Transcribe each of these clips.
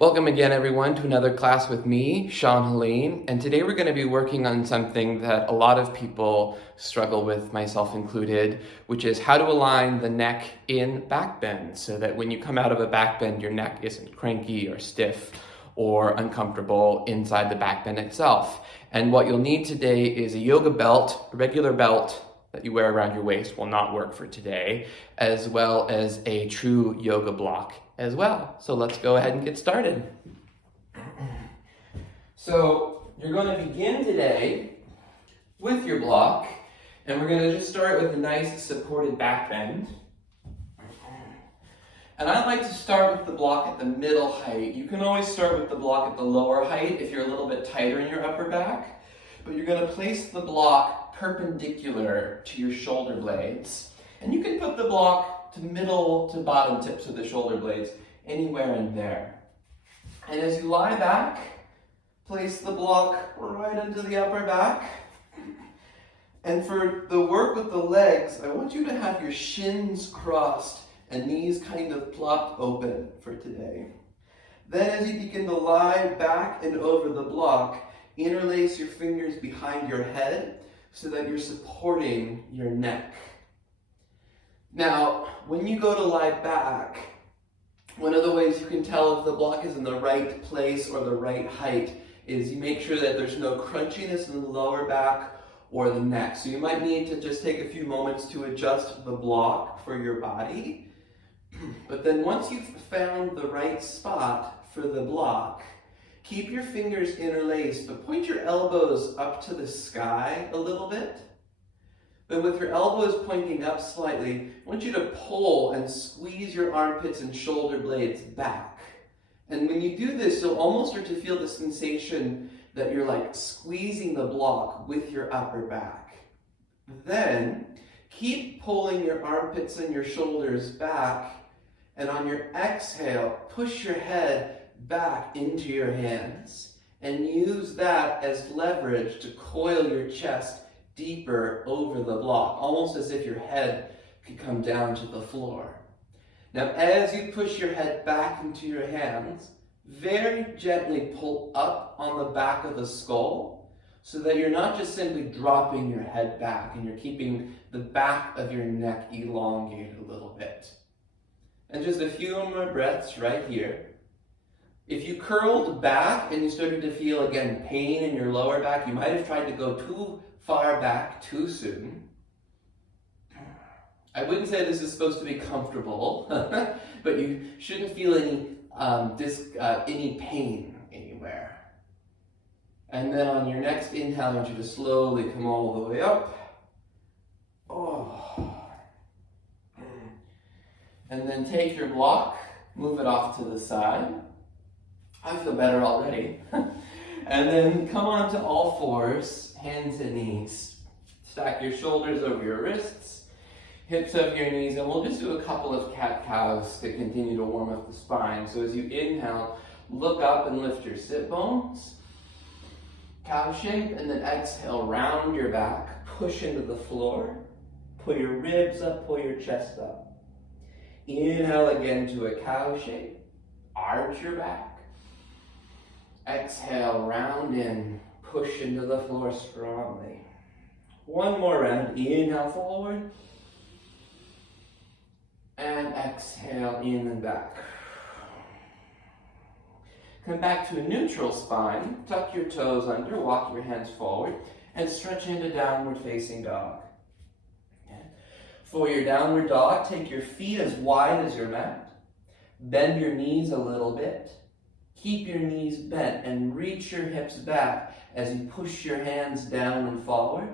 Welcome again, everyone, to another class with me, Haleen, and today we're going to be working on something that a lot of people struggle with, myself included, which is how to align the neck in backbend so that when you come out of a backbend, your neck isn't cranky or stiff or uncomfortable inside the backbend itself. And what you'll need today is a yoga belt, a regular belt that you wear around your waist will not work for today, as well as a true yoga block as well. So let's go ahead and get started. So you're going to begin today with your block, and we're going to just start with a nice supported back bend. And I like to start with the block at the middle height. You can always start with the block at the lower height if you're a little bit tighter in your upper back, but you're going to place the block perpendicular to your shoulder blades. And you can put the block to middle to bottom tips of the shoulder blades, anywhere in there. And as you lie back, place the block right into the upper back. And for the work with the legs, I want you to have your shins crossed and knees kind of plopped open for today. Then as you begin to lie back and over the block, interlace your fingers behind your head so that you're supporting your neck. Now, when you go to lie back, one of the ways you can tell if the block is in the right place or the right height is you make sure that there's no crunchiness in the lower back or the neck. So you might need to just take a few moments to adjust the block for your body. But then once you've found the right spot for the block, keep your fingers interlaced, but point your elbows up to the sky a little bit. But with your elbows pointing up slightly, I want you to pull and squeeze your armpits and shoulder blades back. And when you do this, you'll almost start to feel the sensation that you're like squeezing the block with your upper back. Then keep pulling your armpits and your shoulders back, and on your exhale, push your head back into your hands and use that as leverage to coil your chest deeper over the block, almost as if your head could come down to the floor. Now, as you push your head back into your hands, very gently pull up on the back of the skull so that you're not just simply dropping your head back and you're keeping the back of your neck elongated a little bit. And just a few more breaths right here. If you curled back and you started to feel, again, pain in your lower back, you might have tried to go too far back too soon. I wouldn't say this is supposed to be comfortable, but you shouldn't feel any pain anywhere. And then on your next inhale, I want you to slowly come all the way up. And then take your block, move it off to the side. I feel better already. And then come on to all fours, hands and knees. Stack your shoulders over your wrists, hips over your knees, and we'll just do a couple of cat-cows to continue to warm up the spine. So as you inhale, look up and lift your sit bones, cow shape, and then exhale, round your back, push into the floor, pull your ribs up, pull your chest up. Inhale again to a cow shape, arch your back. Exhale, round in, push into the floor strongly. One more round, inhale forward. And exhale, in and back. Come back to a neutral spine, tuck your toes under, walk your hands forward, and stretch into downward facing dog. For your downward dog, take your feet as wide as your mat. Bend your knees a little bit. Keep your knees bent and reach your hips back as you push your hands down and forward.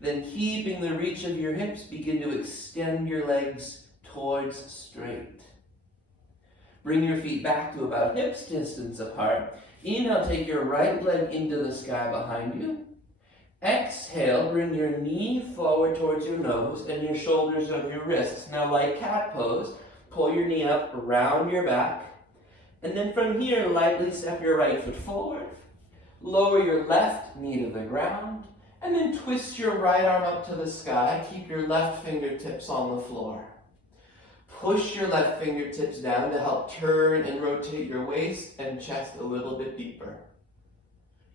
Then keeping the reach of your hips, begin to extend your legs towards straight. Bring your feet back to about hips distance apart. Inhale, take your right leg into the sky behind you. Exhale, bring your knee forward towards your nose and your shoulders over your wrists. Now, like cat pose, pull your knee up around your back. And then from here, lightly step your right foot forward. Lower your left knee to the ground. And then twist your right arm up to the sky. Keep your left fingertips on the floor. Push your left fingertips down to help turn and rotate your waist and chest a little bit deeper.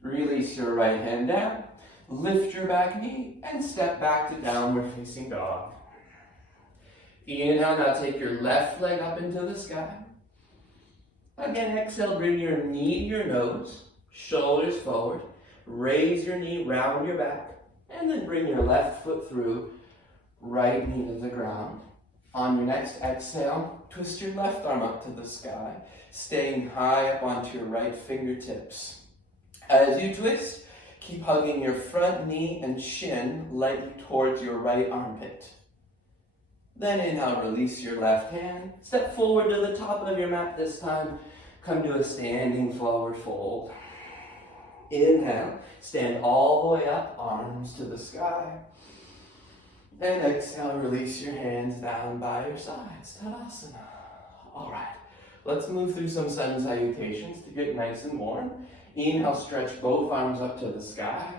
Release your right hand down, lift your back knee, and step back to downward facing dog. Inhale, now take your left leg up into the sky. Again, exhale, bring your knee to your nose, shoulders forward, raise your knee, round your back, and then bring your left foot through, right knee to the ground. On your next exhale, twist your left arm up to the sky, staying high up onto your right fingertips. As you twist, keep hugging your front knee and shin lightly towards your right armpit. Then inhale, release your left hand. Step forward to the top of your mat this time. Come to a standing forward fold. Inhale, stand all the way up, arms to the sky. And exhale, release your hands down by your sides, Tadasana. All right, let's move through some sun salutations to get nice and warm. Inhale, stretch both arms up to the sky.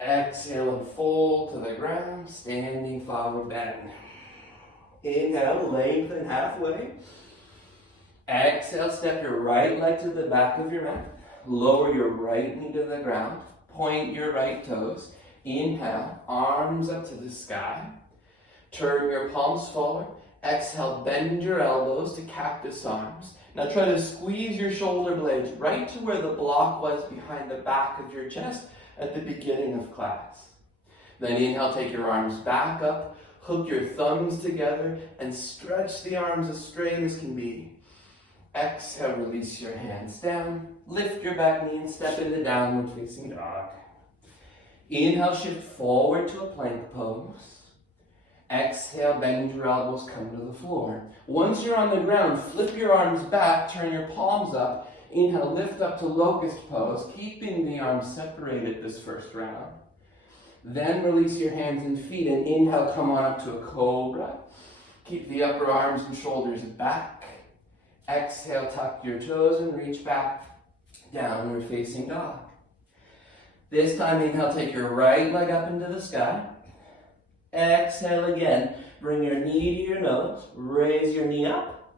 Exhale and fold to the ground, standing forward bend. Inhale, lengthen halfway. Exhale, step your right leg to the back of your mat. Lower your right knee to the ground. Point your right toes. Inhale, arms up to the sky. Turn your palms forward. Exhale, bend your elbows to cactus arms. Now try to squeeze your shoulder blades right to where the block was behind the back of your chest at the beginning of class. Then inhale, take your arms back up, hook your thumbs together, and stretch the arms as straight as can be. Exhale, release your hands down, lift your back knee and step into downward facing dog. Inhale, shift forward to a plank pose. Exhale, bend your elbows, come to the floor. Once you're on the ground, flip your arms back, turn your palms up. Inhale, lift up to locust pose, keeping the arms separated this first round. Then release your hands and feet, and inhale, come on up to a cobra. Keep the upper arms and shoulders back. Exhale, tuck your toes and reach back, downward facing dog. This time, inhale, take your right leg up into the sky. Exhale again, bring your knee to your nose, raise your knee up.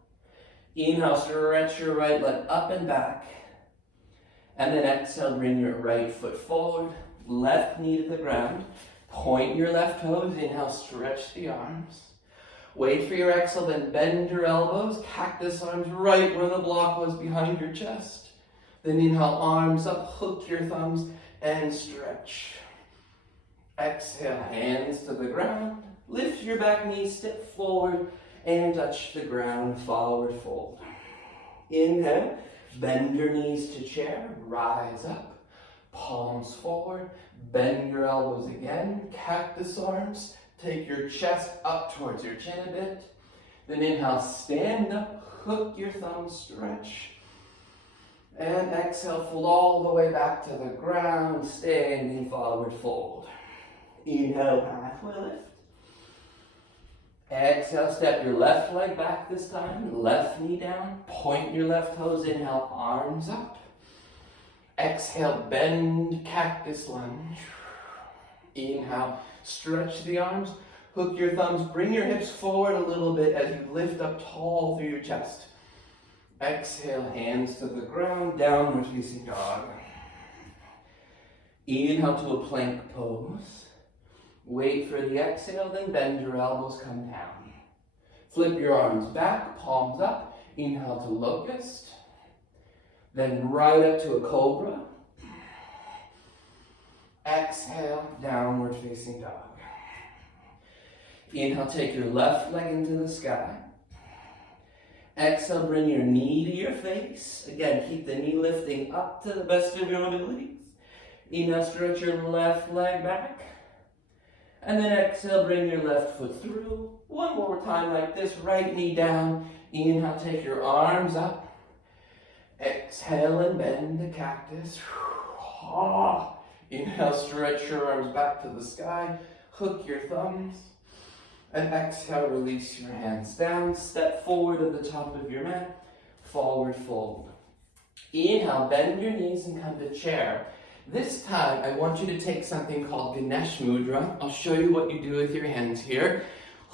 Inhale, stretch your right leg up and back. And then exhale, bring your right foot forward, left knee to the ground. Point your left toes, inhale, stretch the arms. Wait for your exhale, then bend your elbows, cactus arms right where the block was behind your chest. Then inhale, arms up, hook your thumbs, and stretch. Exhale, hands to the ground. Lift your back knee, step forward, and touch the ground, forward fold. Inhale, bend your knees to chair, rise up, palms forward, bend your elbows again, cactus arms, take your chest up towards your chin a bit. Then inhale, stand up, hook your thumbs, stretch. And exhale, fold all the way back to the ground, standing forward fold. Inhale, halfway lift. Exhale, step your left leg back this time, left knee down, point your left toes, inhale, arms up. Exhale, bend, cactus lunge. Inhale, stretch the arms, hook your thumbs, bring your hips forward a little bit as you lift up tall through your chest. Exhale, hands to the ground, downward facing dog. Inhale to a plank pose. Wait for the exhale, then bend your elbows, come down. Flip your arms back, palms up. Inhale to locust. Then right up to a cobra. Exhale, downward facing dog. Inhale, take your left leg into the sky. Exhale, bring your knee to your face. Again, keep the knee lifting up to the best of your abilities. Inhale, stretch your left leg back. And then exhale, bring your left foot through. One more time like this, right knee down. Inhale, take your arms up. Exhale and bend the cactus. Inhale, stretch your arms back to the sky. Hook your thumbs. And exhale, release your hands down. Step forward to the top of your mat. Forward fold. Inhale, bend your knees and come to chair. This time, I want you to take something called Ganesh Mudra. I'll show you what you do with your hands here.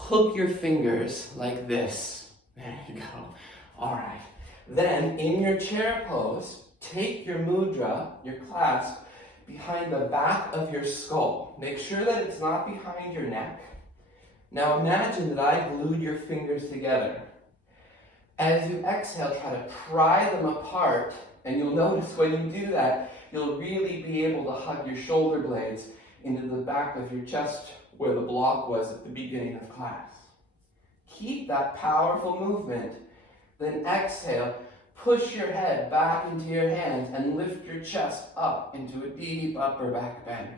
Hook your fingers like this. There you go. All right. Then in your chair pose, take your mudra, your clasp, behind the back of your skull. Make sure that it's not behind your neck. Now imagine that I glued your fingers together. As you exhale, try to pry them apart, and you'll notice when you do that, you'll really be able to hug your shoulder blades into the back of your chest where the block was at the beginning of class. Keep that powerful movement. Then exhale, push your head back into your hands and lift your chest up into a deep upper back bend.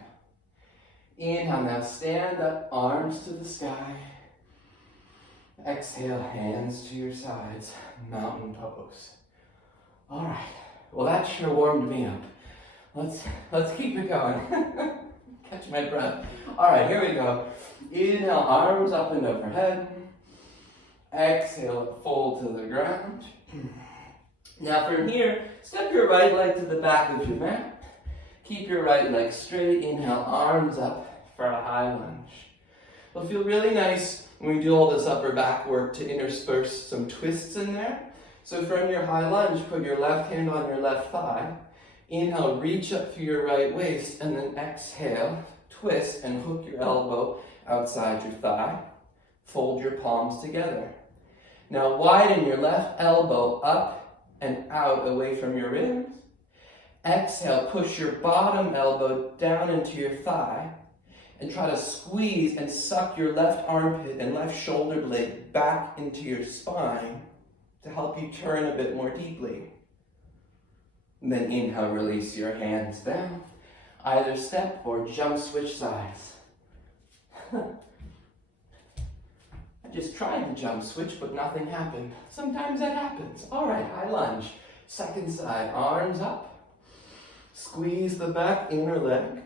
Inhale, now stand up, arms to the sky. Exhale, hands to your sides, mountain pose. All right, well that sure warmed me up. Let's keep it going. Catch my breath. All right, here we go. Inhale, arms up and overhead. Exhale, fold to the ground. Now from here, step your right leg to the back of your mat. Keep your right leg straight. Inhale, arms up for a high lunge. It'll feel really nice when we do all this upper back work to intersperse some twists in there. So from your high lunge, put your left hand on your left thigh. Inhale, reach up through your right waist, and then exhale, twist and hook your elbow outside your thigh. Fold your palms together. Now widen your left elbow up and out away from your ribs. Exhale, push your bottom elbow down into your thigh and try to squeeze and suck your left armpit and left shoulder blade back into your spine to help you turn a bit more deeply. And then inhale, release your hands down. Either step or jump switch sides. I just tried to jump switch, but nothing happened. Sometimes that happens. All right, high lunge. Second side, arms up. Squeeze the back inner leg.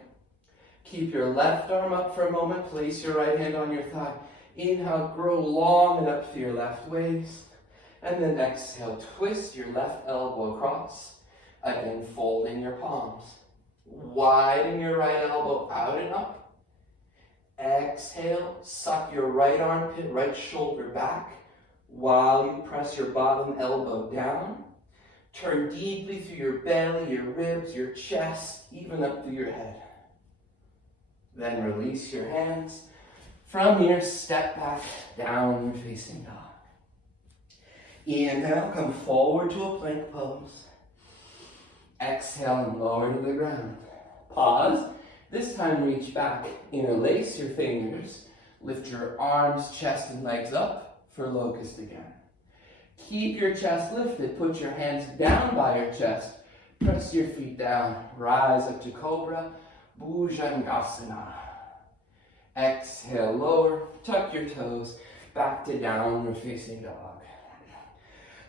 Keep your left arm up for a moment. Place your right hand on your thigh. Inhale, grow long and up through your left waist. And then exhale, twist your left elbow across. Again, folding your palms. Widen your right elbow out and up. Exhale, suck your right armpit, right shoulder back while you press your bottom elbow down. Turn deeply through your belly, your ribs, your chest, even up through your head. Then release your hands. From here, step back, downward facing dog. Inhale, come forward to a plank pose. Exhale and lower to the ground. Pause. This time reach back, interlace your fingers, lift your arms, chest, and legs up for locust again. Keep your chest lifted, put your hands down by your chest, press your feet down, rise up to cobra, bhujangasana. Exhale, lower, tuck your toes, back to downward facing dog.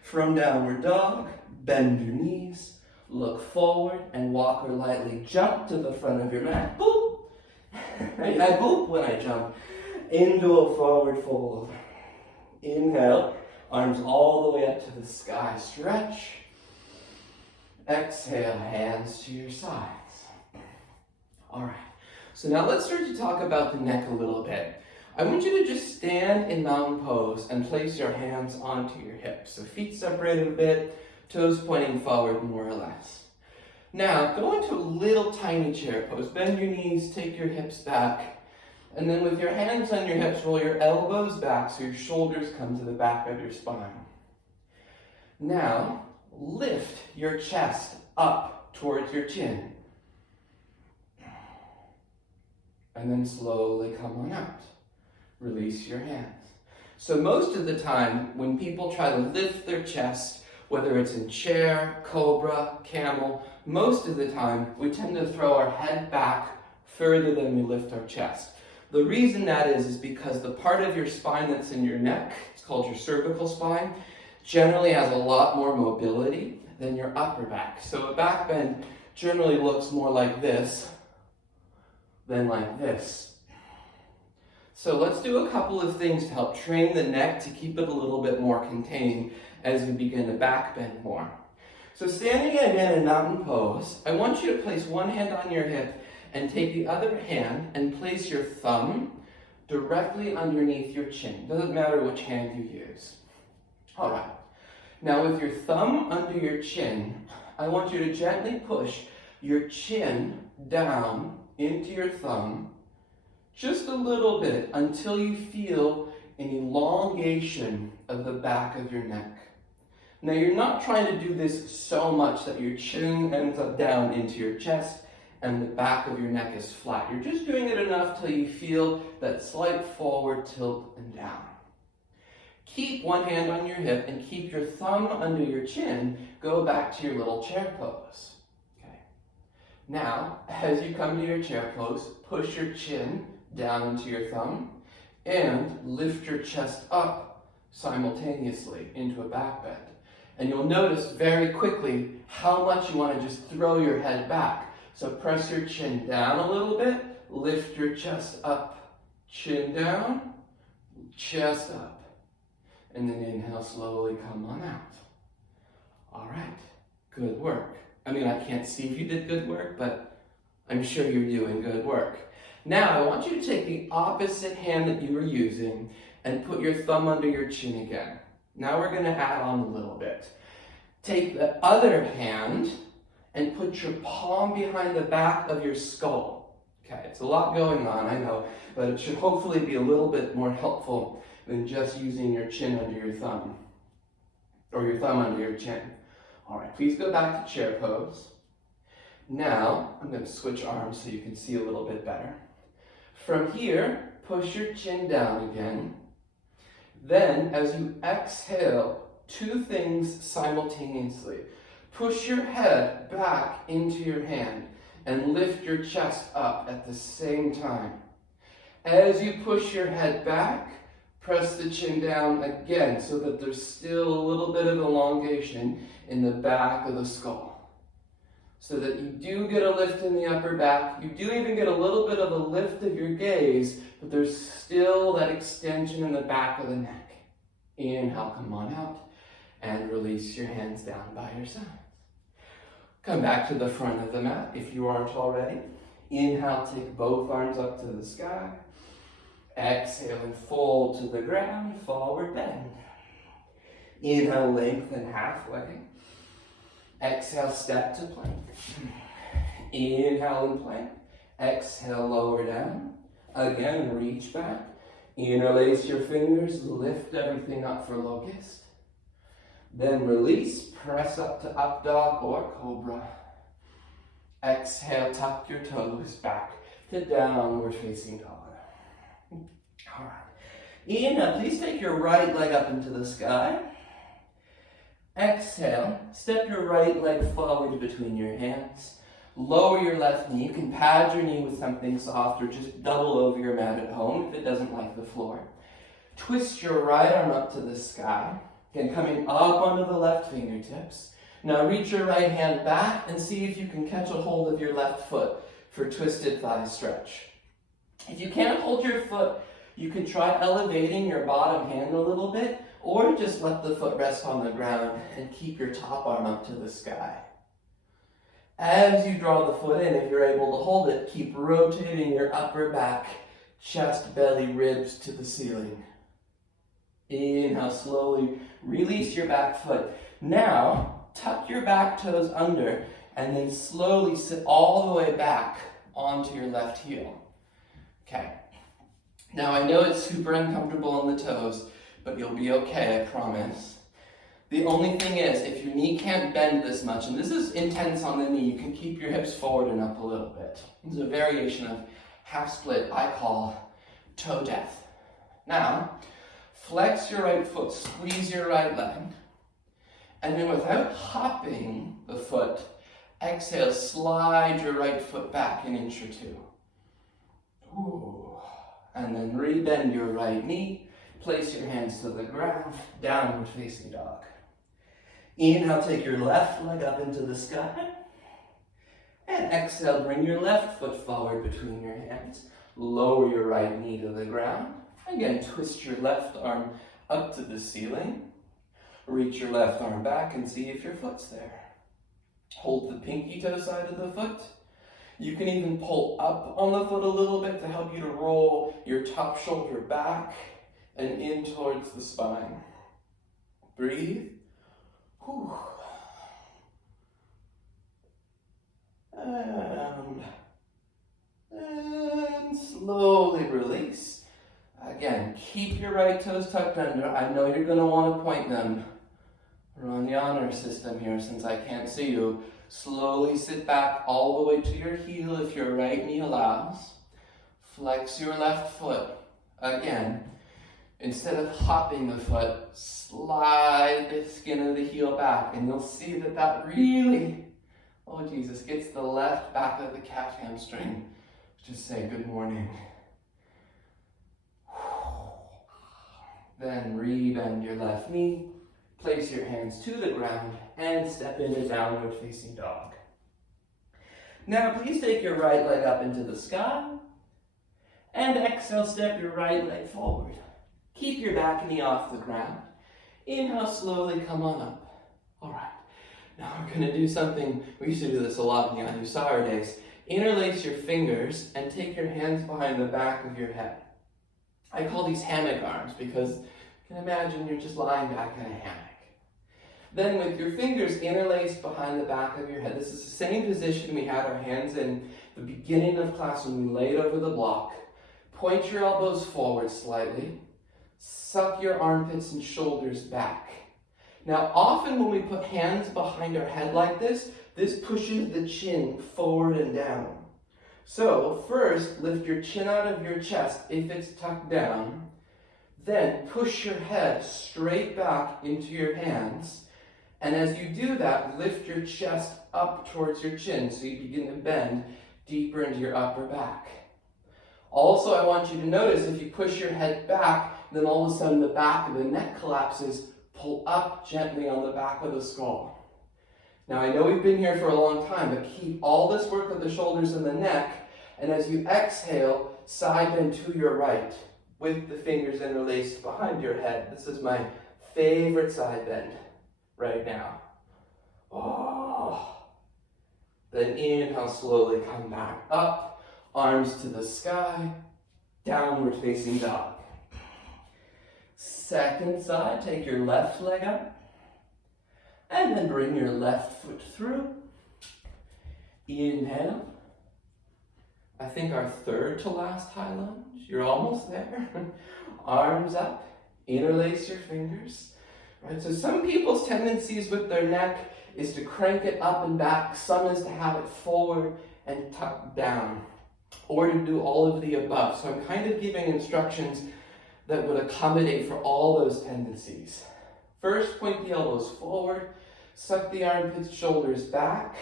From downward dog, bend your knees, look forward and walk or lightly jump to the front of your mat. Boop! I boop when I jump. Into a forward fold. Inhale, arms all the way up to the sky. Stretch. Exhale, hands to your sides. All right. So now let's start to talk about the neck a little bit. I want you to just stand in mountain pose and place your hands onto your hips. So feet separated a bit, toes pointing forward more or less. Now, go into a little tiny chair pose. Bend your knees, take your hips back, and then with your hands on your hips, roll your elbows back so your shoulders come to the back of your spine. Now, lift your chest up towards your chin. And then slowly come on out. Release your hands. So most of the time, when people try to lift their chest, whether it's in chair, cobra, camel, most of the time, we tend to throw our head back further than we lift our chest. The reason that is because the part of your spine that's in your neck, it's called your cervical spine, generally has a lot more mobility than your upper back. So a back bend generally looks more like this than like this. So let's do a couple of things to help train the neck to keep it a little bit more contained as we begin to back bend more. So standing again in mountain pose, I want you to place one hand on your hip and take the other hand and place your thumb directly underneath your chin. Doesn't matter which hand you use. All right. Now with your thumb under your chin, I want you to gently push your chin down into your thumb just a little bit until you feel an elongation of the back of your neck. Now you're not trying to do this so much that your chin ends up down into your chest and the back of your neck is flat. You're just doing it enough till you feel that slight forward tilt and down. Keep one hand on your hip and keep your thumb under your chin. Go back to your little chair pose. Okay. Now, as you come to your chair pose, push your chin down into your thumb and lift your chest up simultaneously into a back bend. And you'll notice very quickly how much you want to just throw your head back. So press your chin down a little bit, lift your chest up, chin down, chest up. And then inhale, slowly come on out. All right, good work. I mean, I can't see if you did good work, but I'm sure you're doing good work. Now, I want you to take the opposite hand that you were using and put your thumb under your chin again. Now we're going to add on a little bit. Take the other hand and put your palm behind the back of your skull. Okay, it's a lot going on, I know, but it should hopefully be a little bit more helpful than just using your chin under your thumb, or your thumb under your chin. All right, please go back to chair pose. Now, I'm going to switch arms so you can see a little bit better. From here, push your chin down again. Then, as you exhale, two things simultaneously. Push your head back into your hand and lift your chest up at the same time. As you push your head back, press the chin down again so that there's still a little bit of elongation in the back of the skull. So that you do get a lift in the upper back. You do even get a little bit of a lift of your gaze, but there's still that extension in the back of the neck. Inhale, come on out, and release your hands down by your sides. Come back to the front of the mat if you aren't already. Inhale, take both arms up to the sky. Exhale and fold to the ground, forward bend. Inhale, lengthen halfway. Exhale, step to plank. Inhale and plank. Exhale, lower down. Again, reach back. Interlace your fingers, lift everything up for locust. Then release, press up to up dog or cobra. Exhale, tuck your toes back to downward facing dog. All right. Inhale, please take your right leg up into the sky. Exhale, step your right leg forward between your hands. Lower your left knee. You can pad your knee with something soft or just double over your mat at home if it doesn't like the floor. Twist your right arm up to the sky. Again, coming up onto the left fingertips. Now reach your right hand back and see if you can catch a hold of your left foot for twisted thigh stretch. If you can't hold your foot, you can try elevating your bottom hand a little bit, or just let the foot rest on the ground and keep your top arm up to the sky. As you draw the foot in, if you're able to hold it, keep rotating your upper back, chest, belly, ribs to the ceiling. Inhale, slowly release your back foot. Now, tuck your back toes under and then slowly sit all the way back onto your left heel. Okay. Now, I know it's super uncomfortable on the toes, but you'll be okay, I promise. The only thing is, if your knee can't bend this much, and this is intense on the knee, you can keep your hips forward and up a little bit. This is a variation of half split I call toe death. Now, flex your right foot, squeeze your right leg, and then without hopping the foot, exhale, slide your right foot back an inch or two. Ooh. And then rebend your right knee, place your hands to the ground, downward facing dog. Inhale, take your left leg up into the sky. And exhale, bring your left foot forward between your hands. Lower your right knee to the ground. Again, twist your left arm up to the ceiling. Reach your left arm back and see if your foot's there. Hold the pinky toe side of the foot. You can even pull up on the foot a little bit to help you to roll your top shoulder back and in towards the spine. Breathe. Whew. And slowly release. Again, keep your right toes tucked under. I know you're going to want to point them. We're on the honor system here since I can't see you. Slowly sit back all the way to your heel if your right knee allows. Flex your left foot. Again, instead of hopping the foot, slide the skin of the heel back, and you'll see that that really, oh Jesus, gets the left back of the calf hamstring. Just say good morning. Then rebend your left knee. Place your hands to the ground and step into downward facing dog. Now please take your right leg up into the sky and exhale, step your right leg forward. Keep your back knee off the ground. Inhale, slowly come on up. All right, now we're going to do something, we used to do this a lot in the Anusara days. Interlace your fingers and take your hands behind the back of your head. I call these hammock arms because you can imagine you're just lying back in a hammock. Then with your fingers interlaced behind the back of your head, this is the same position we had our hands in the beginning of class when we laid over the block. Point your elbows forward slightly. Suck your armpits and shoulders back. Now often when we put hands behind our head like this pushes the chin forward and down. So first, lift your chin out of your chest if it's tucked down. Then push your head straight back into your hands. And as you do that, lift your chest up towards your chin so you begin to bend deeper into your upper back. Also, I want you to notice if you push your head back, then all of a sudden the back of the neck collapses. Pull up gently on the back of the skull. Now I know we've been here for a long time, but keep all this work of the shoulders and the neck, and as you exhale, side bend to your right with the fingers interlaced behind your head. This is my favorite side bend right now. Oh. Then inhale, slowly come back up, arms to the sky, downward facing dog. Second side, take your left leg up, and then bring your left foot through. Inhale. I think our third to last high lunge. You're almost there. Arms up, interlace your fingers. Right? So some people's tendencies with their neck is to crank it up and back. Some is to have it forward and tucked down, or to do all of the above. So I'm kind of giving instructions that would accommodate for all those tendencies. First, point the elbows forward, suck the armpits, shoulders back.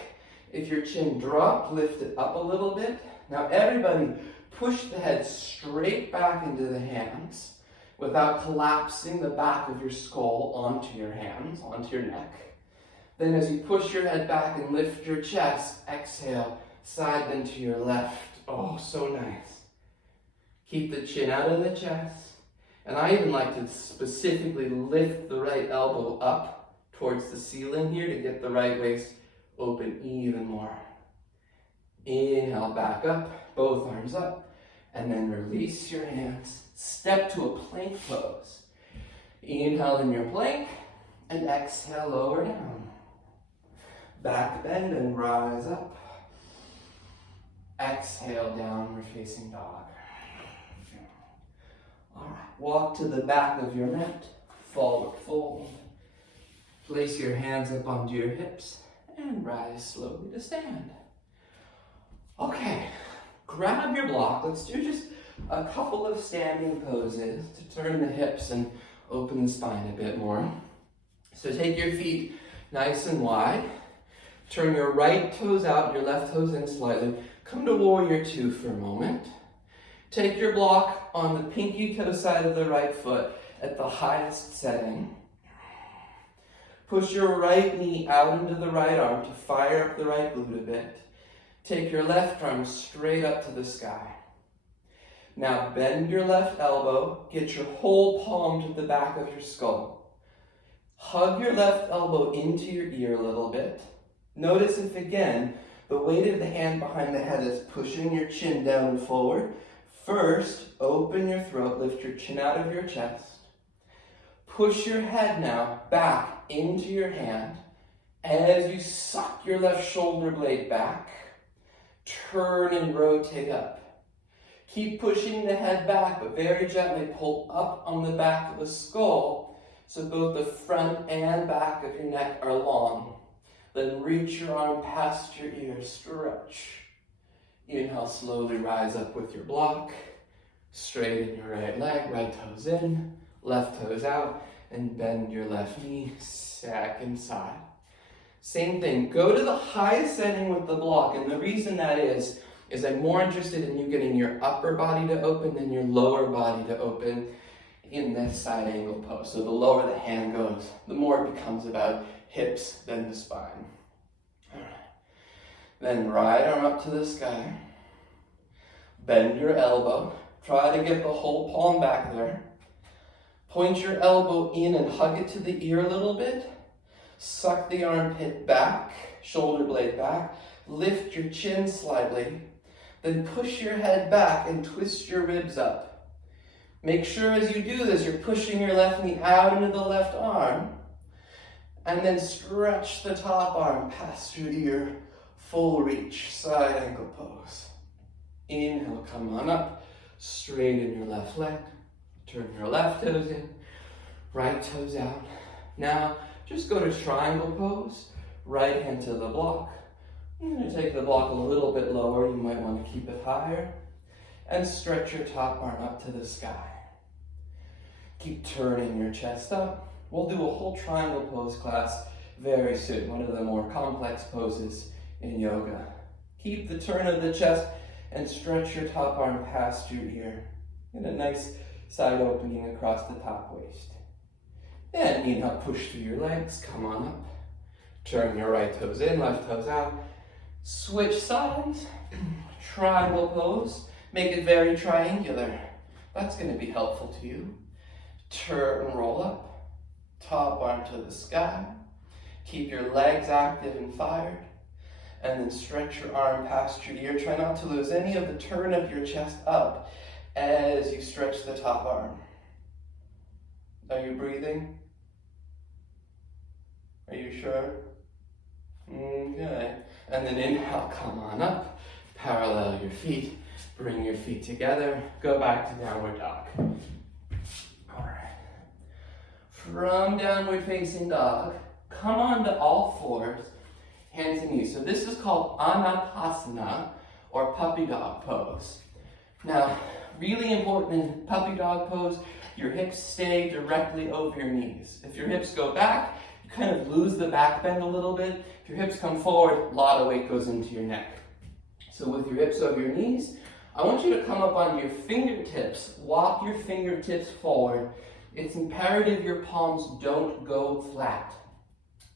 If your chin dropped, lift it up a little bit. Now everybody, push the head straight back into the hands without collapsing the back of your skull onto your hands, onto your neck. Then as you push your head back and lift your chest, exhale, side bend to your left. Oh, so nice. Keep the chin out of the chest. And I even like to specifically lift the right elbow up towards the ceiling here to get the right waist open even more. Inhale, back up, both arms up, and then release your hands. Step to a plank pose. Inhale in your plank, and exhale, lower down. Back bend and rise up. Exhale, downward facing dog. All right, walk to the back of your mat, forward fold. Place your hands up onto your hips and rise slowly to stand. Okay, grab your block. Let's do just a couple of standing poses to turn the hips and open the spine a bit more. So take your feet nice and wide. Turn your right toes out, your left toes in slightly. Come to warrior two for a moment. Take your block on the pinky toe side of the right foot at the highest setting. Push your right knee out into the right arm to fire up the right glute a bit. Take your left arm straight up to the sky. Now bend your left elbow, get your whole palm to the back of your skull. Hug your left elbow into your ear a little bit. Notice if again, The weight of the hand behind the head is pushing your chin down and forward. First, open your throat, lift your chin out of your chest. Push your head now back into your hand as you suck your left shoulder blade back. Turn and rotate up. Keep pushing the head back, but very gently pull up on the back of the skull so both the front and back of your neck are long. Then reach your arm past your ear, stretch. Inhale, slowly rise up with your block. Straighten your right leg, right toes in, left toes out, and bend your left knee, second side. Same thing, go to the highest setting with the block, and the reason that is I'm more interested in you getting your upper body to open than your lower body to open in this side angle pose. So the lower the hand goes, the more it becomes about hips than the spine. All right. Then right arm up to the sky. Bend your elbow. Try to get the whole palm back there. Point your elbow in and hug it to the ear a little bit. Suck the armpit back, shoulder blade back. Lift your chin slightly. Then push your head back and twist your ribs up. Make sure as you do this, you're pushing your left knee out into the left arm. And then stretch the top arm past your ear. Full reach, side ankle pose. Inhale, come on up. Straighten your left leg. Turn your left toes in. Right toes out. Now, just go to triangle pose. Right hand to the block. I'm going to take the block a little bit lower. You might want to keep it higher. And stretch your top arm up to the sky. Keep turning your chest up. We'll do a whole triangle pose class very soon. One of the more complex poses in yoga. Keep the turn of the chest and stretch your top arm past your ear. Get a nice side opening across the top waist. Then inhale, push through your legs. Come on up. Turn your right toes in, left toes out. Switch sides. Triangle pose. Make it very triangular. That's going to be helpful to you. Turn and roll up. Top arm to the sky. Keep your legs active and fired. And then stretch your arm past your ear. Try not to lose any of the turn of your chest up as you stretch the top arm. Are you breathing? Are you sure? Okay. And then inhale, come on up. Parallel your feet. Bring your feet together. Go back to downward dog. All right. From downward facing dog, come onto all fours, hands and knees. So this is called Anapasana, or puppy dog pose. Now, really important in puppy dog pose, your hips stay directly over your knees. If your hips go back, you kind of lose the back bend a little bit. If your hips come forward, a lot of weight goes into your neck. So with your hips over your knees, I want you to come up on your fingertips. Walk your fingertips forward. It's imperative your palms don't go flat.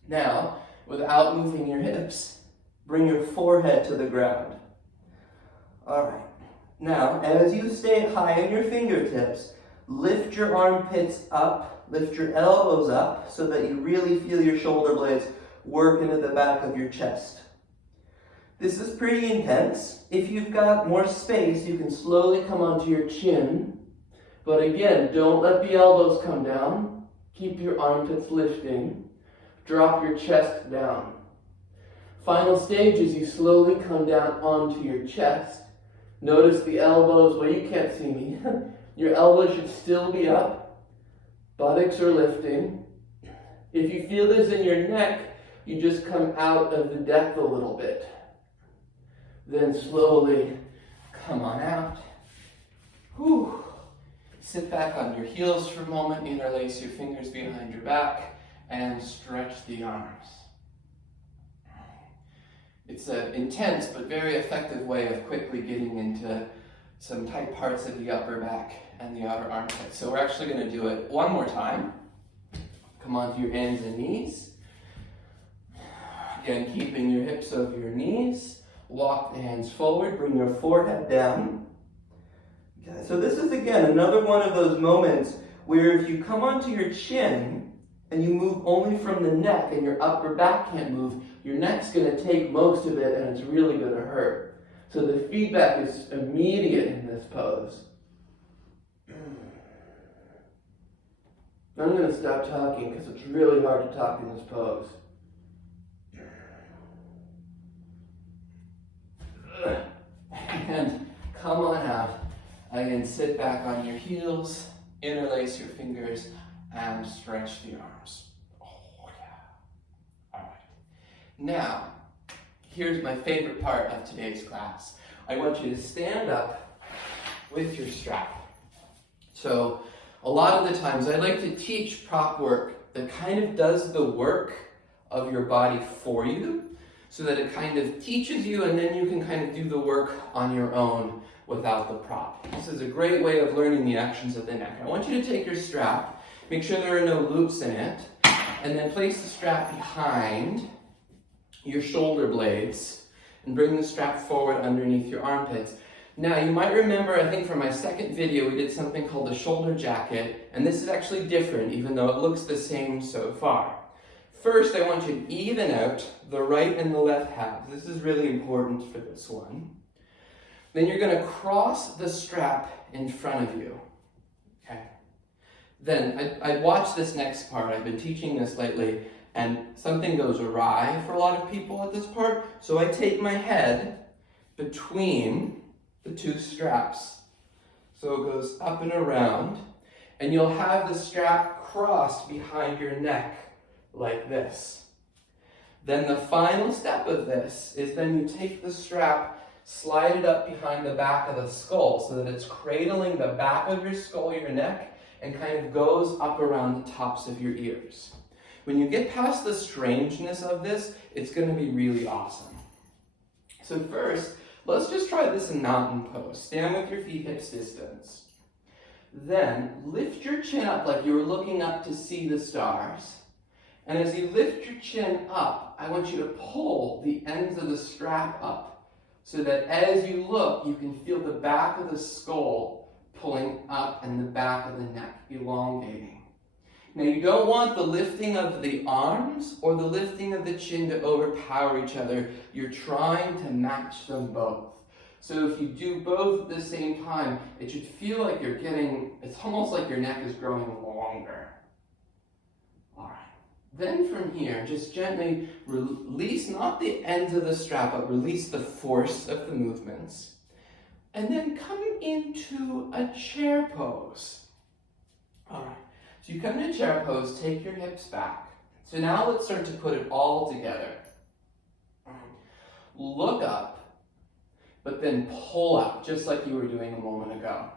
Now, without moving your hips, bring your forehead to the ground. All right. Now, as you stay high on your fingertips, lift your armpits up, lift your elbows up so that you really feel your shoulder blades work into the back of your chest. This is pretty intense. If you've got more space, you can slowly come onto your chin. But again, don't let the elbows come down. Keep your armpits lifting. Drop your chest down. Final stage is you slowly come down onto your chest. Notice the elbows, well, you can't see me. Your elbows should still be up. Buttocks are lifting. If you feel this in your neck, you just come out of the depth a little bit. Then slowly come on out. Whew. Sit back on your heels for a moment. Interlace your fingers behind your back and stretch the arms. It's an intense but very effective way of quickly getting into some tight parts of the upper back and the outer armpit. So we're actually going to do it one more time. Come onto your hands and knees. Again, keeping your hips over your knees. Walk the hands forward. Bring your forehead down. Okay, so this is, again, another one of those moments where if you come onto your chin and you move only from the neck and your upper back can't move, your neck's going to take most of it and it's really going to hurt. So the feedback is immediate in this pose. I'm going to stop talking because it's really hard to talk in this pose. And come on out. Again, sit back on your heels, interlace your fingers, and stretch the arms. Oh, yeah. All right. Now, here's my favorite part of today's class. I want you to stand up with your strap. So, a lot of the times I like to teach prop work that kind of does the work of your body for you, so that it kind of teaches you and then you can kind of do the work on your own without the prop. This is a great way of learning the actions of the neck. I want you to take your strap, make sure there are no loops in it, and then place the strap behind your shoulder blades and bring the strap forward underneath your armpits. Now, you might remember, I think from my second video, we did something called the shoulder jacket, and this is actually different, even though it looks the same so far. First, I want you to even out the right and the left halves. This is really important for this one. Then you're going to cross the strap in front of you. Okay. Then, I watch this next part. I've been teaching this lately, and something goes awry for a lot of people at this part. So I take my head between the two straps. So it goes up and around, and you'll have the strap crossed behind your neck like this. Then the final step of this is then you take the strap, slide it up behind the back of the skull so that it's cradling the back of your skull, your neck, and kind of goes up around the tops of your ears. When you get past the strangeness of this, it's going to be really awesome. So first, let's just try this in mountain pose. Stand with your feet hips distance. Then lift your chin up like you were looking up to see the stars. And as you lift your chin up, I want you to pull the ends of the strap up so that as you look, you can feel the back of the skull pulling up and the back of the neck elongating. Now, you don't want the lifting of the arms or the lifting of the chin to overpower each other. You're trying to match them both. So if you do both at the same time, it should feel like it's almost like your neck is growing longer. All right. Then from here, just gently release not the ends of the strap, but release the force of the movements. And then come into a chair pose. All right. So you come into chair pose, take your hips back. So now let's start to put it all together. All right. Look up, but then pull out, just like you were doing a moment ago.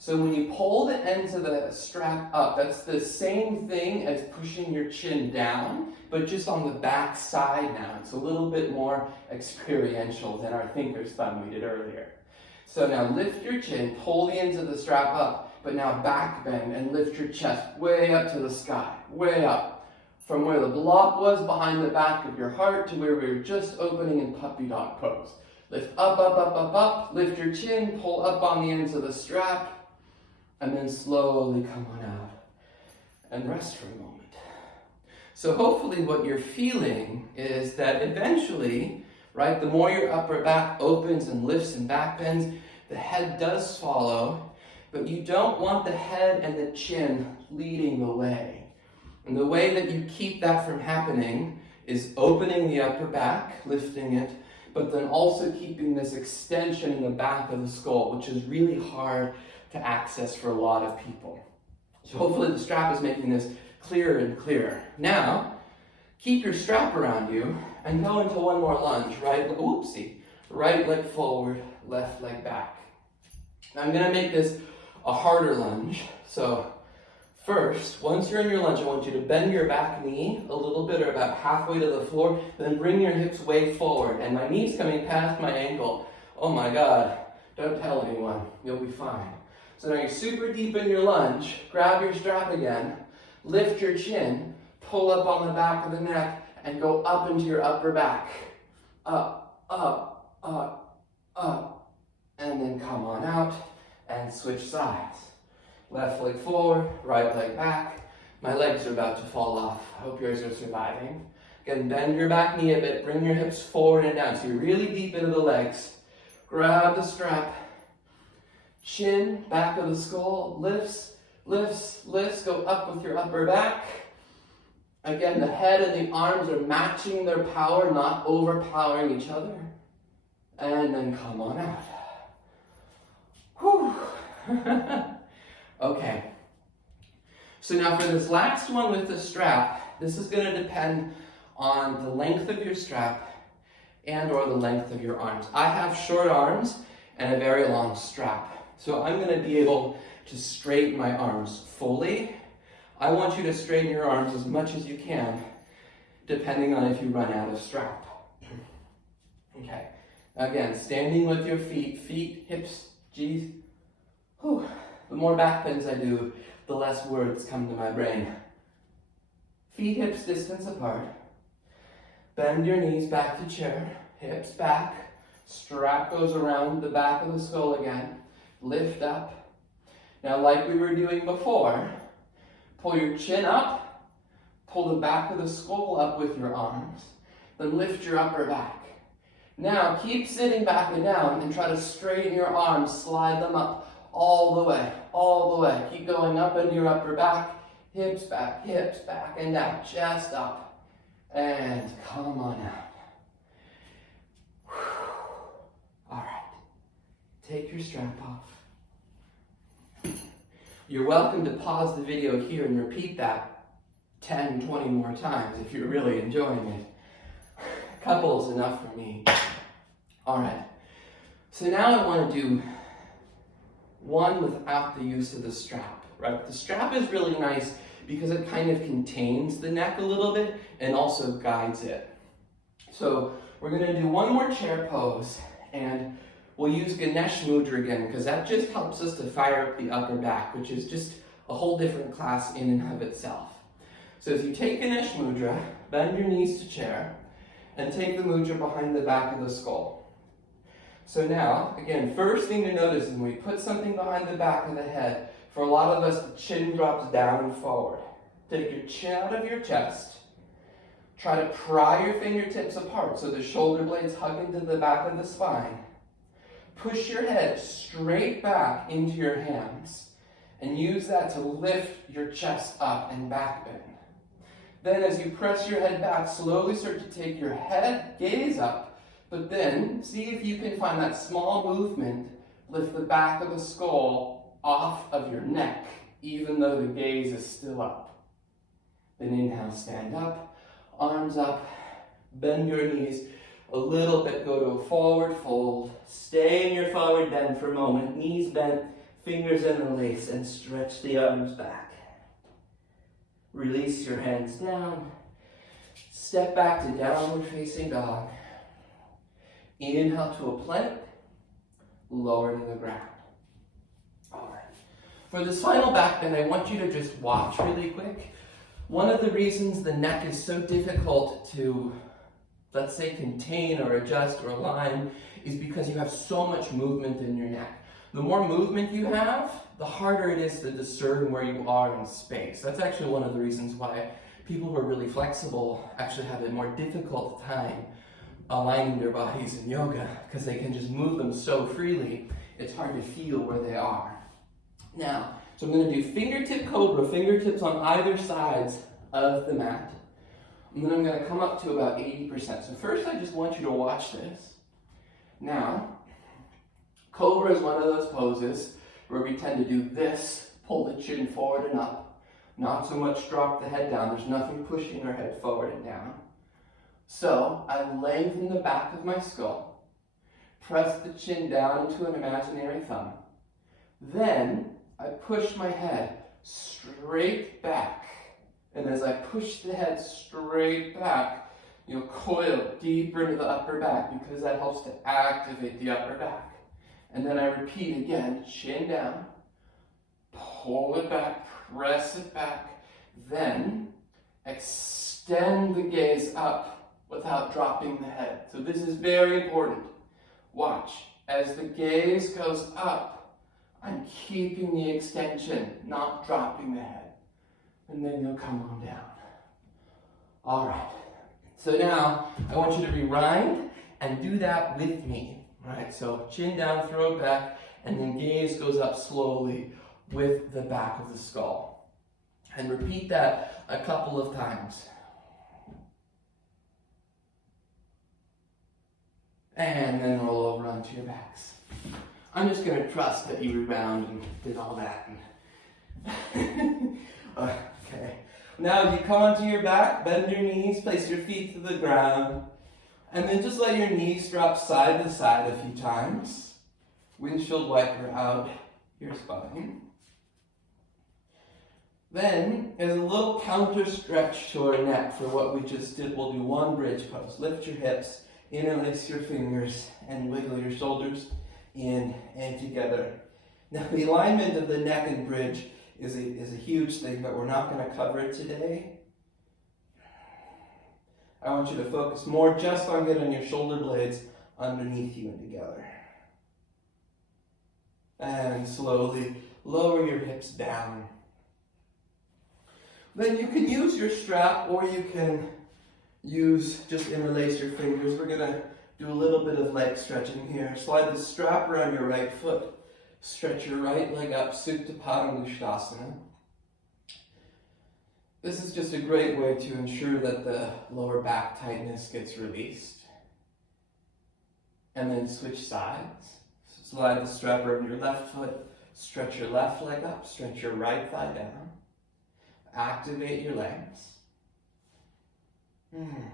So when you pull the ends of the strap up, that's the same thing as pushing your chin down, but just on the back side now. It's a little bit more experiential than our thinker's thumb we did earlier. So now lift your chin, pull the ends of the strap up, but now back bend and lift your chest way up to the sky, way up. From where the block was behind the back of your heart to where we were just opening in puppy dog pose. Lift up, up, up, up, up, lift your chin, pull up on the ends of the strap, and then slowly come on out and rest for a moment. So hopefully what you're feeling is that eventually, right, the more your upper back opens and lifts and back bends, the head does follow, but you don't want the head and the chin leading the way. And the way that you keep that from happening is opening the upper back, lifting it, but then also keeping this extension in the back of the skull, which is really hard to access for a lot of people. So hopefully the strap is making this clearer and clearer. Now, keep your strap around you and go into one more lunge. Right leg forward, left leg back. Now I'm gonna make this a harder lunge. So first, once you're in your lunge, I want you to bend your back knee a little bit or about halfway to the floor, then bring your hips way forward. And my knee's coming past my ankle. Oh my God, don't tell anyone, you'll be fine. So now you're super deep in your lunge, grab your strap again, lift your chin, pull up on the back of the neck, and go up into your upper back. Up, up, up, up. And then come on out and switch sides. Left leg forward, right leg back. My legs are about to fall off. I hope yours are surviving. Again, bend your back knee a bit, bring your hips forward and down. So you're really deep into the legs. Grab the strap. Chin, back of the skull, lifts, lifts, lifts. Go up with your upper back. Again, the head and the arms are matching their power, not overpowering each other. And then come on out. Whew. Okay. So now for this last one with the strap, this is going to depend on the length of your strap and or the length of your arms. I have short arms and a very long strap. So I'm going to be able to straighten my arms fully. I want you to straighten your arms as much as you can, depending on if you run out of strap. Okay. Again, standing with your feet, hips, G's. Whew. The more back bends I do, the less words come to my brain. Feet, hips, distance apart. Bend your knees back to chair, hips back. Strap goes around the back of the skull again. Lift up. Now, like we were doing before, pull your chin up, pull the back of the skull up with your arms, then lift your upper back. Now, keep sitting back and down and try to straighten your arms, slide them up all the way, all the way. Keep going up into your upper back, hips back, and down, chest up, and come on out. All right, take your strap off. You're welcome to pause the video here and repeat that 10, 20 more times if you're really enjoying it. A couple is enough for me. All right, so now I want to do one without the use of the strap, right? The strap is really nice because it kind of contains the neck a little bit and also guides it. So we're going to do one more chair pose, and we'll use Ganesh Mudra again because that just helps us to fire up the upper back, which is just a whole different class in and of itself. So as you take Ganesh Mudra, bend your knees to chair, and take the mudra behind the back of the skull. So now, again, first thing to notice is when we put something behind the back of the head, for a lot of us, the chin drops down and forward. Take your chin out of your chest. Try to pry your fingertips apart so the shoulder blades hug into the back of the spine. Push your head straight back into your hands and use that to lift your chest up and back bend. Then as you press your head back, slowly start to take your head, gaze up, but then see if you can find that small movement, lift the back of the skull off of your neck, even though the gaze is still up. Then inhale, stand up, arms up, bend your knees a little bit, go to a forward fold, stay in your forward bend for a moment, knees bent, fingers in the lace, and stretch the arms back. Release your hands down, step back to downward facing dog. Inhale to a plank, lower to the ground. All right. For this final back bend, I want you to just watch really quick. One of the reasons the neck is so difficult to, let's say, contain or adjust or align is because you have so much movement in your neck. The more movement you have, the harder it is to discern where you are in space. That's actually one of the reasons why people who are really flexible actually have a more difficult time aligning their bodies in yoga, because they can just move them so freely, it's hard to feel where they are. Now, so I'm going to do fingertip cobra, fingertips on either sides of the mat. And then I'm going to come up to about 80%. So first I just want you to watch this. Now, cobra is one of those poses where we tend to do this, pull the chin forward and up. Not so much drop the head down. There's nothing pushing our head forward and down. So I lengthen the back of my skull, press the chin down into an imaginary thumb. Then I push my head straight back. And as I push the head straight back, you'll coil deeper into the upper back because that helps to activate the upper back. And then I repeat again, chin down, pull it back, press it back, then extend the gaze up without dropping the head. So this is very important. Watch. As the gaze goes up, I'm keeping the extension, not dropping the head. And then you'll come on down. All right. So now I want you to rewind and do that with me. All right, so chin down, throw it back, and then gaze goes up slowly with the back of the skull. And repeat that a couple of times. And then roll over onto your backs. I'm just going to trust that you rebound and did all that. Okay. Now you come onto your back, bend your knees, place your feet to the ground, and then just let your knees drop side to side a few times. Windshield wiper out your spine. Then, as a little counter stretch to our neck for what we just did, we'll do one bridge pose. Lift your hips, interlace your fingers, and wiggle your shoulders in and together. Now, the alignment of the neck and bridge is a huge thing, but we're not going to cover it today. I want you to focus more just on getting your shoulder blades underneath you and together. And slowly lower your hips down. Then you can use your strap, or you can just interlace your fingers. We're going to do a little bit of leg stretching here. Slide the strap around your right foot. Stretch your right leg up, Supta Padangusthasana. This is just a great way to ensure that the lower back tightness gets released. And then switch sides. Slide the strap around your left foot, stretch your left leg up, stretch your right thigh down. Activate your legs. Then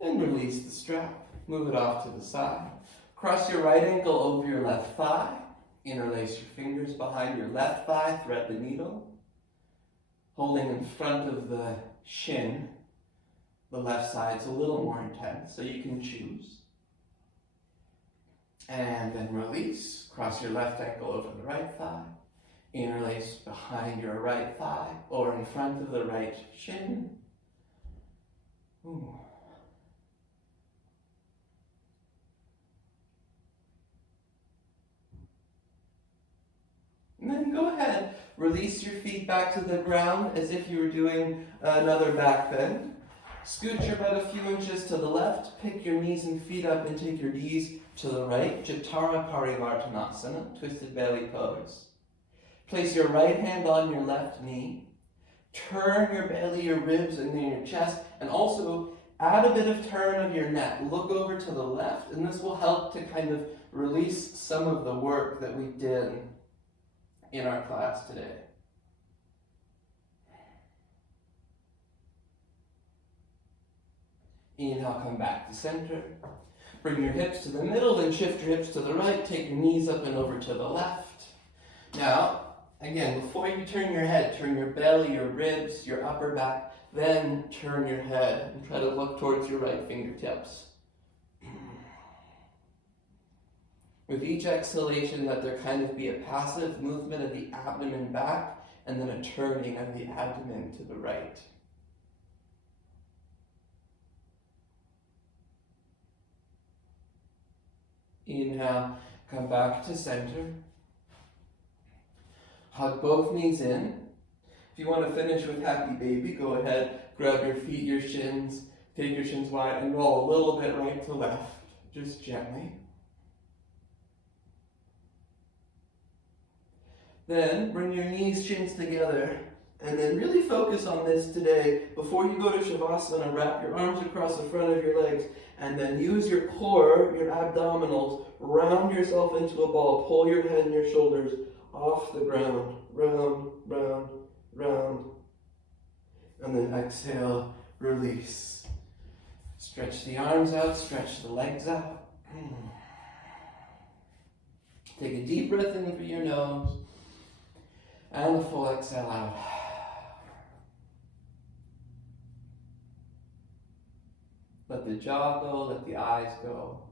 release the strap. Move it off to the side. Cross your right ankle over your left thigh. Interlace your fingers behind your left thigh. Thread the needle. Holding in front of the shin. The left side's a little more intense, so you can choose. And then release. Cross your left ankle over the right thigh. Interlace behind your right thigh or in front of the right shin. Ooh. And then go ahead, release your feet back to the ground as if you were doing another back bend. Scoot your butt a few inches to the left, pick your knees and feet up and take your knees to the right. Jatara Parivartanasana, twisted belly pose. Place your right hand on your left knee. Turn your belly, your ribs, and then your chest, and also add a bit of turn of your neck. Look over to the left, and this will help to kind of release some of the work that we did in our class today. Inhale, come back to center. Bring your hips to the middle, then shift your hips to the right. Take your knees up and over to the left. Now, again, before you turn your head, turn your belly, your ribs, your upper back, then turn your head and try to look towards your right fingertips. With each exhalation, let there kind of be a passive movement of the abdomen back and then a turning of the abdomen to the right. Inhale, come back to center. Hug both knees in. If you want to finish with happy baby, go ahead, grab your feet, your shins, take your shins wide and roll a little bit right to left, just gently. Then bring your knees, shins together, and then really focus on this today. Before you go to shavasana, wrap your arms across the front of your legs, and then use your core, your abdominals, round yourself into a ball. Pull your head and your shoulders off the ground. Round, round, round. And then exhale, release. Stretch the arms out, stretch the legs out. Take a deep breath in through your nose. And a full exhale out. Let the jaw go, let the eyes go.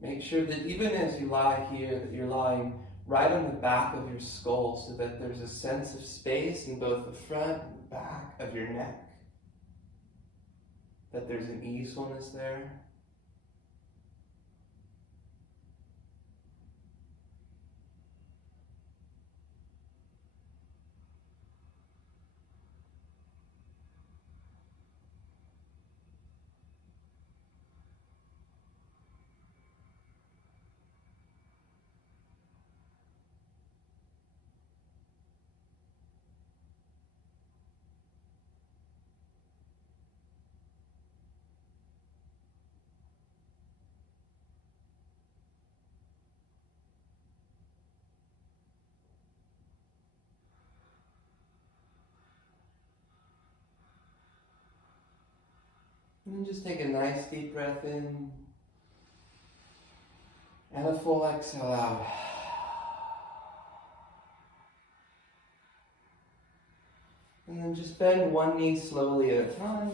Make sure that even as you lie here, that you're lying right on the back of your skull so that there's a sense of space in both the front and the back of your neck. That there's an easefulness there. And then just take a nice deep breath in. And a full exhale out. And then just bend one knee slowly at a time.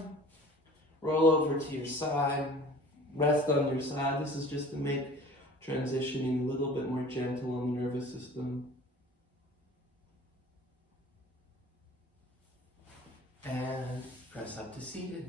Roll over to your side. Rest on your side. This is just to make transitioning a little bit more gentle on the nervous system. And press up to seated.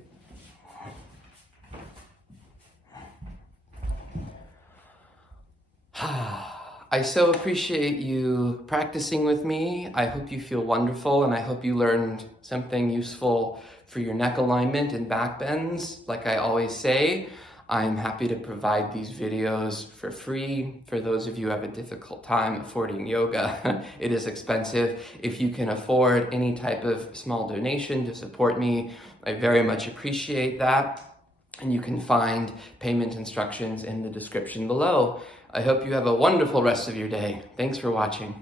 I so appreciate you practicing with me. I hope you feel wonderful, and I hope you learned something useful for your neck alignment and back bends. Like I always say, I'm happy to provide these videos for free for those of you who have a difficult time affording yoga. It is expensive. If you can afford any type of small donation to support me, I very much appreciate that. And you can find payment instructions in the description below. I hope you have a wonderful rest of your day. Thanks for watching.